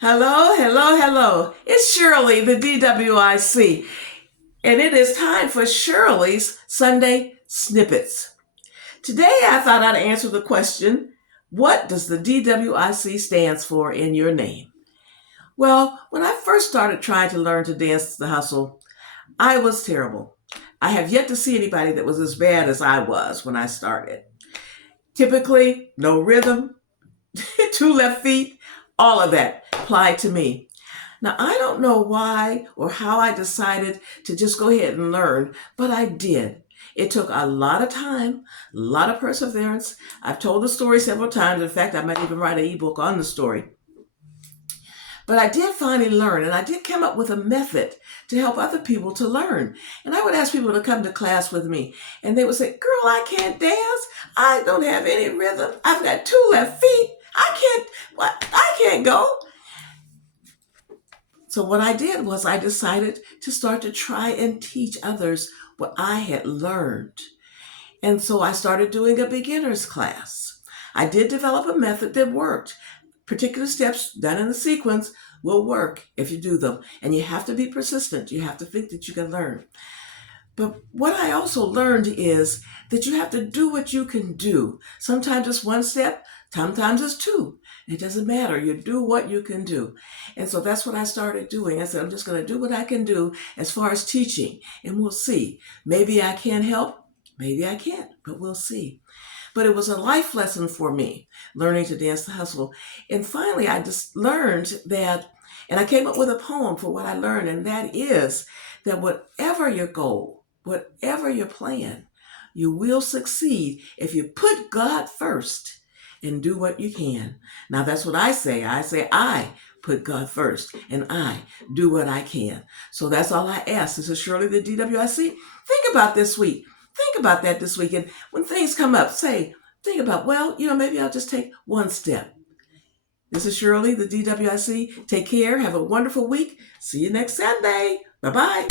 Hello, hello, hello. It's Shirley, the DWIC, and it is time for Shirley's Sunday Snippets. Today I thought I'd answer the question, what does the DWIC stands for in your name? Well, when I first started trying to learn to dance the hustle, I was terrible. I have yet to see anybody that was as bad as I was when I started. Typically, no rhythm, two left feet, all of that applied to me. Now, I don't know why or how I decided to just go ahead and learn, but I did. It took a lot of time, a lot of perseverance. I've told the story several times. In fact, I might even write an ebook on the story. But I did finally learn, and I did come up with a method to help other people to learn. And I would ask people to come to class with me, and they would say, "Girl, I can't dance. I don't have any rhythm. I've got two left feet. I can't go." So what I did was I decided to start to try and teach others what I had learned. And so I started doing a beginner's class. I did develop a method that worked. Particular steps done in a sequence will work if you do them. And you have to be persistent. You have to think that you can learn. But what I also learned is that you have to do what you can do. Sometimes it's one step, sometimes it's two. It doesn't matter. You do what you can do. And so that's what I started doing. I said, I'm just going to do what I can do as far as teaching, and we'll see. Maybe I can help, maybe I can't, but we'll see. But it was a life lesson for me, learning to dance the hustle. And finally, I just learned that, and I came up with a poem for what I learned, and that is that whatever your goal, whatever your plan, you will succeed if you put God first and do what you can. Now that's what I say. I put God first and I do what I can. So that's all I ask. This is Shirley, the DWIC. Think about this week. Think about that this week. And when things come up, think about, maybe I'll just take one step. This is Shirley, the DWIC. Take care. Have a wonderful week. See you next Sunday. Bye-bye.